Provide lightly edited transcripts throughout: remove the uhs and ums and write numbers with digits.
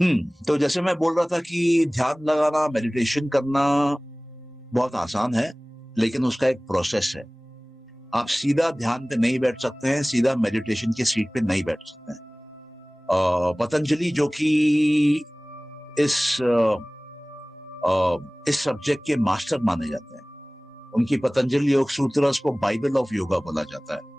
तो जैसे मैं बोल रहा था कि ध्यान लगाना, मेडिटेशन करना बहुत आसान है, लेकिन उसका एक प्रोसेस है। आप सीधा ध्यान पे नहीं बैठ सकते हैं, सीधा मेडिटेशन की सीट पे नहीं बैठ सकते हैं। पतंजलि जो कि इस इस सब्जेक्ट के मास्टर माने जाते हैं, उनकी पतंजलि योग सूत्र, को बाइबल ऑफ योगा बोला जाता है।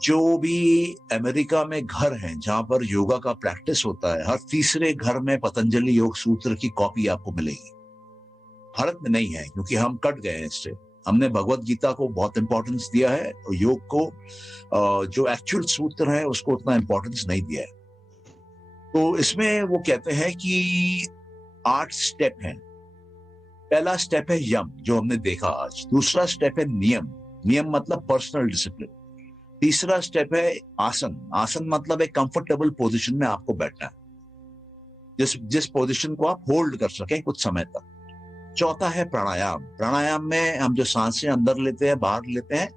जो भी अमेरिका में घर हैं जहां पर योगा का प्रैक्टिस होता है, हर तीसरे घर में पतंजलि योग सूत्र की कॉपी आपको मिलेगी। भारत में नहीं है क्योंकि हम कट गए हैं इससे। हमने भगवत गीता को बहुत इंपॉर्टेंस दिया है और योग को जो एक्चुअल सूत्र है उसको उतना इंपॉर्टेंस नहीं दिया है। तो इसमें वो कहते हैं कि 8 स्टेप हैं। पहला स्टेप है यम, जो हमने देखा आज। दूसरा स्टेप है नियम, नियम मतलब पर्सनल डिसिप्लिन। तीसरा स्टेप है आसन, आसन मतलब एक कंफर्टेबल पोजीशन में आपको बैठना है, जिस जिस पोजीशन को आप होल्ड कर सकें कुछ समय तक। चौथा है प्राणायाम, प्राणायाम में हम जो सांसें अंदर लेते हैं बाहर लेते हैं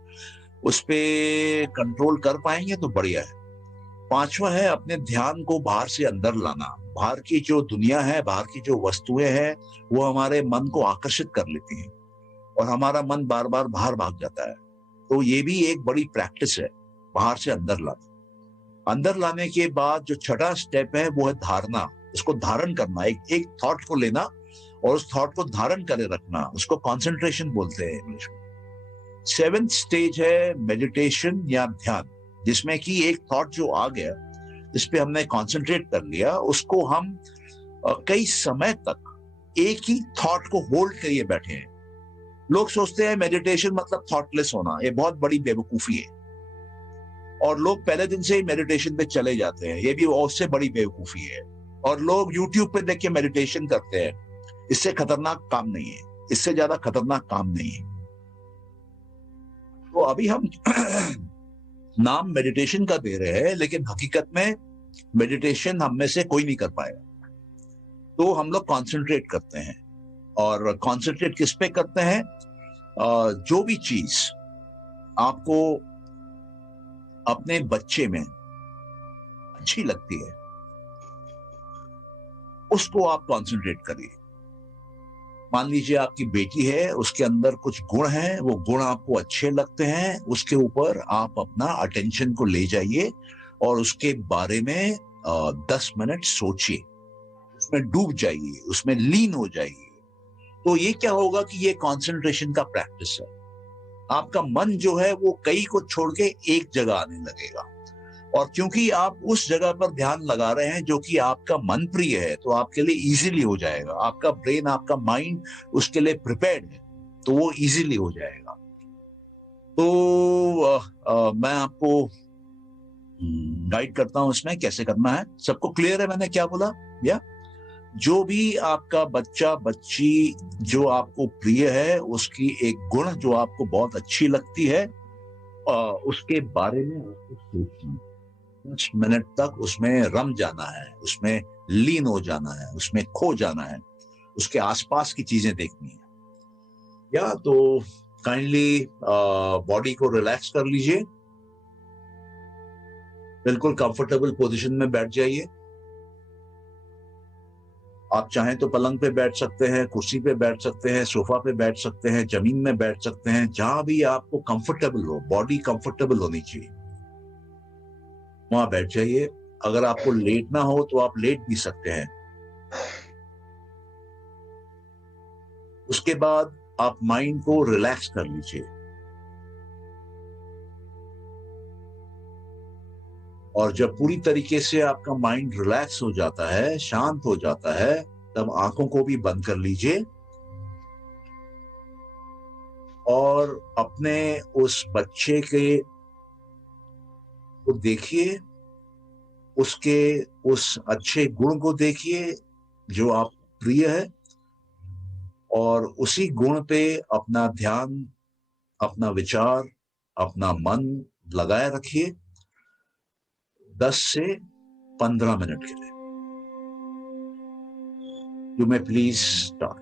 उस पे कंट्रोल कर पाएंगे तो बढ़िया है। पांचवा है अपने ध्यान को बाहर से अंदर लाना। बाहर की जो दुनिया है, बाहर की जो वस्तुएं हैं, वो हमारे मन को आकर्षित कर लेती हैं और हमारा मन बार बार बाहर भाग जाता है। तो ये भी एक बड़ी प्रैक्टिस है, बाहर से अंदर लाना। अंदर लाने के बाद जो छठा स्टेप है वो है धारणा, इसको धारण करना। एक एक थॉट को लेना और उस थॉट को धारण करे रखना, उसको कंसंट्रेशन बोलते हैं इंग्लिश में। सेवेंथ स्टेज है मेडिटेशन या ध्यान, जिसमें कि एक थॉट जो आ गया, इस पे हमने कंसंट्रेट कर लिया, उसको हम कई समय तक एक ही थॉट को होल्ड करिए बैठे हैं। लोग सोचते हैं मेडिटेशन मतलब थॉटलेस होना, ये बहुत बड़ी बेवकूफी है। और लोग पहले दिन से ही मेडिटेशन पे चले जाते हैं, ये भी उससे बड़ी बेवकूफी है। और लोग यूट्यूब पे देख के मेडिटेशन करते हैं, इससे खतरनाक काम नहीं है, इससे ज्यादा खतरनाक काम नहीं है। तो अभी हम नाम मेडिटेशन का दे रहे हैं, लेकिन हकीकत में मेडिटेशन हम में से कोई नहीं कर पाएगा। तो हम लोग कॉन्सेंट्रेट करते हैं, और कॉन्सेंट्रेट किस पे करते हैं? जो भी चीज आपको अपने बच्चे में अच्छी लगती है उसको आप कॉन्सेंट्रेट करिए। मान लीजिए आपकी बेटी है, उसके अंदर कुछ गुण हैं, वो गुण आपको अच्छे लगते हैं, उसके ऊपर आप अपना अटेंशन को ले जाइए और उसके बारे में 10 मिनट सोचिए, उसमें डूब जाइए, उसमें लीन हो जाइए। तो ये क्या होगा कि ये कंसंट्रेशन का प्रैक्टिस है। आपका मन जो है वो कई को छोड़ के एक जगह आने लगेगा, और क्योंकि आप उस जगह पर ध्यान लगा रहे हैं जो कि आपका मन प्रिय है, तो आपके लिए इजीली हो जाएगा। आपका ब्रेन, आपका माइंड उसके लिए प्रिपेयर्ड है, तो वो इजीली हो जाएगा। तो मैं आपको गाइड करता हूं इसमें कैसे करना है। सबको क्लियर है मैंने क्या बोला? या जो भी आपका बच्चा बच्ची जो आपको प्रिय है, उसकी एक गुण जो आपको बहुत अच्छी लगती है, उसके बारे में आपको सोचना, 5 मिनट तक उसमें रम जाना है, उसमें लीन हो जाना है, उसमें खो जाना है, उसके आसपास की चीजें देखनी है। या तो काइंडली बॉडी को रिलैक्स कर लीजिए, बिल्कुल कंफर्टेबल पोजीशन में बैठ जाइए। आप चाहें तो पलंग पे बैठ सकते हैं, कुर्सी पे बैठ सकते हैं, सोफा पे बैठ सकते हैं, जमीन में बैठ सकते हैं, जहां भी आपको कंफर्टेबल हो, बॉडी कंफर्टेबल होनी चाहिए, वहां बैठ जाइए। अगर आपको लेटना हो तो आप लेट भी सकते हैं। उसके बाद आप माइंड को रिलैक्स कर लीजिए, और जब पूरी तरीके से आपका माइंड रिलैक्स हो जाता है, शांत हो जाता है, तब आंखों को भी बंद कर लीजिए और अपने उस बच्चे के को देखिए, उसके उस अच्छे गुण को देखिए जो आप प्रिय है, और उसी गुण पे अपना ध्यान, अपना विचार, अपना मन लगाए रखिए 10 से 15 मिनट के लिए। You may please start.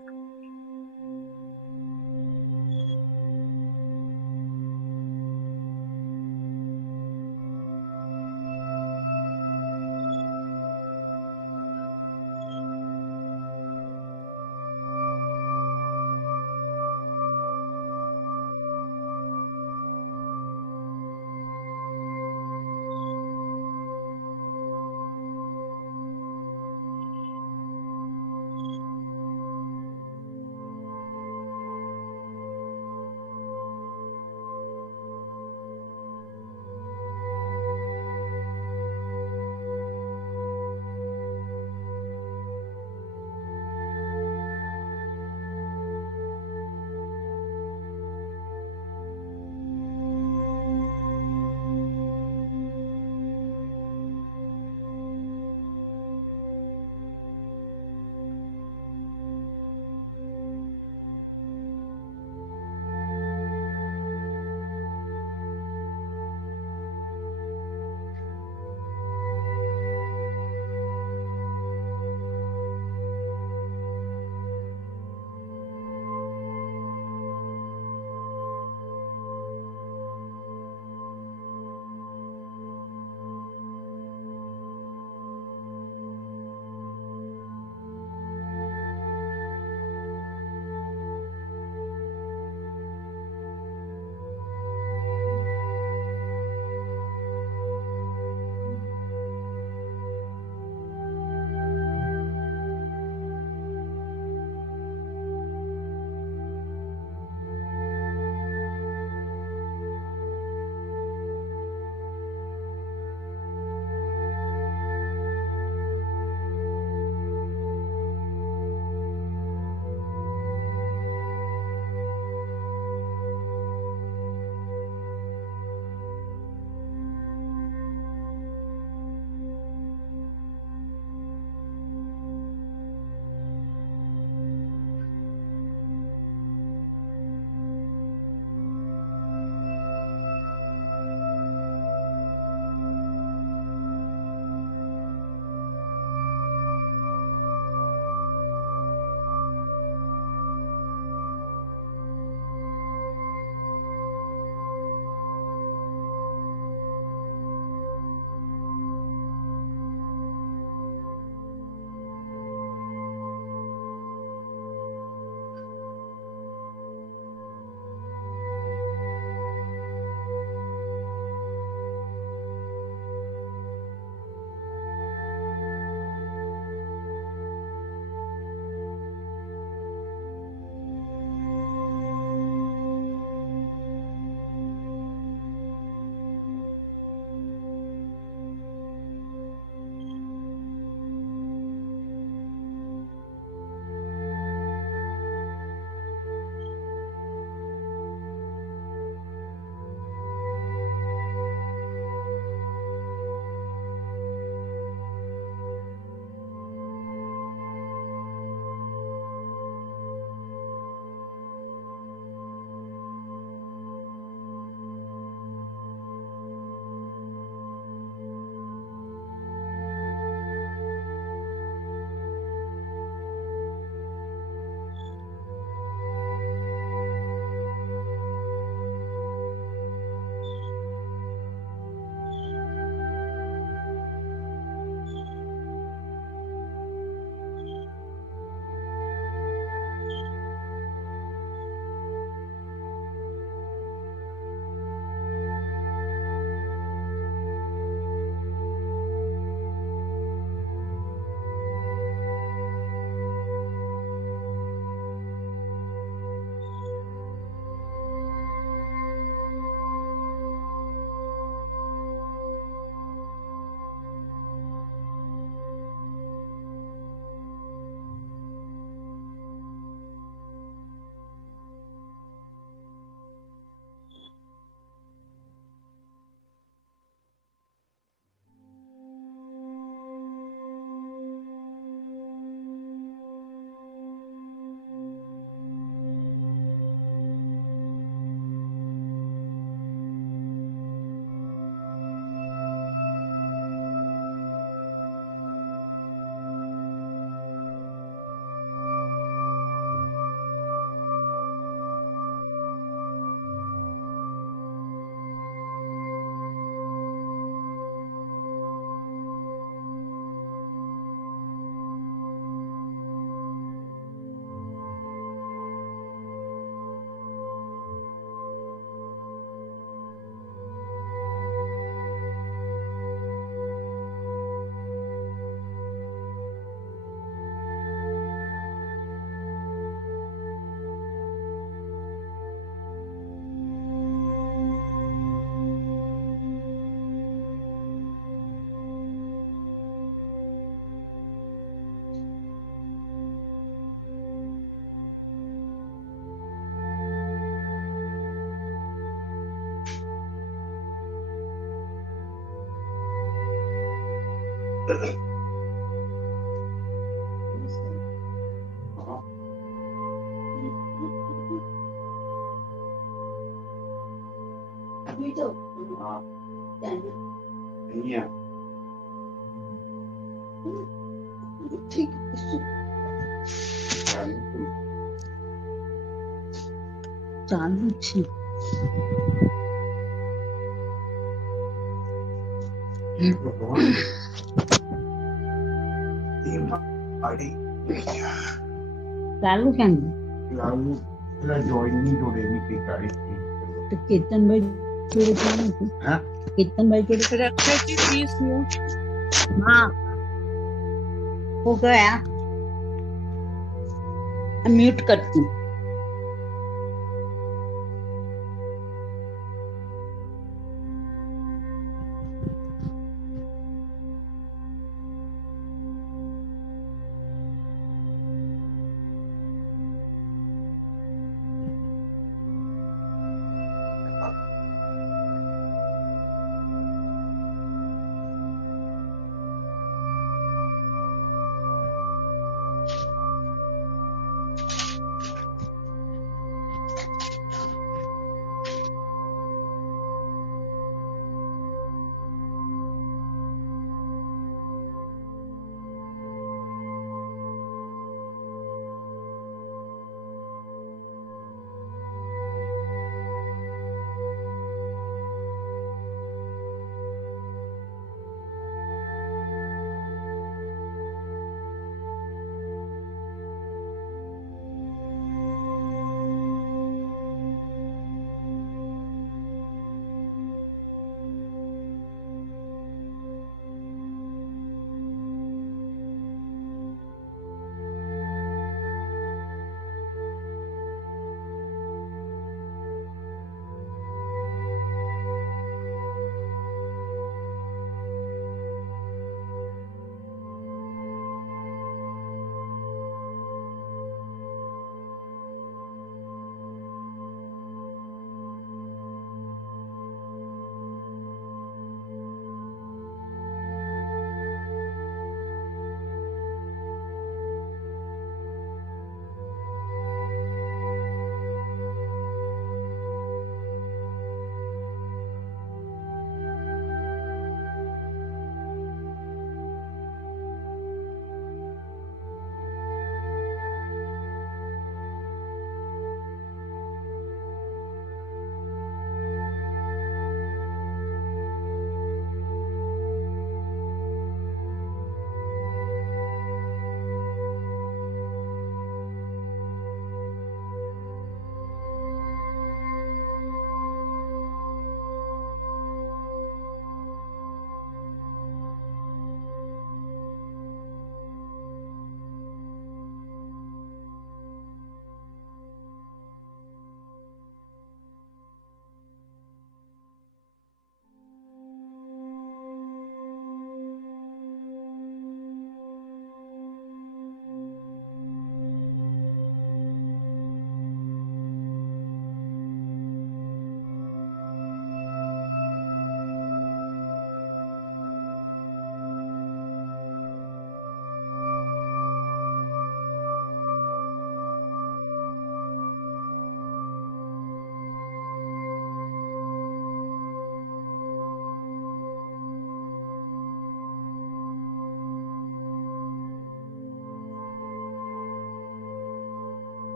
अभी तो ठीक चालू छी चालू क्या तो कीर्तन भाई जोड़े कीर्तन भाई जोड़े रक्षा जी प्लीज म्यूट। हाँ हो गया म्यूट करती हूँ।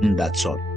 That's all.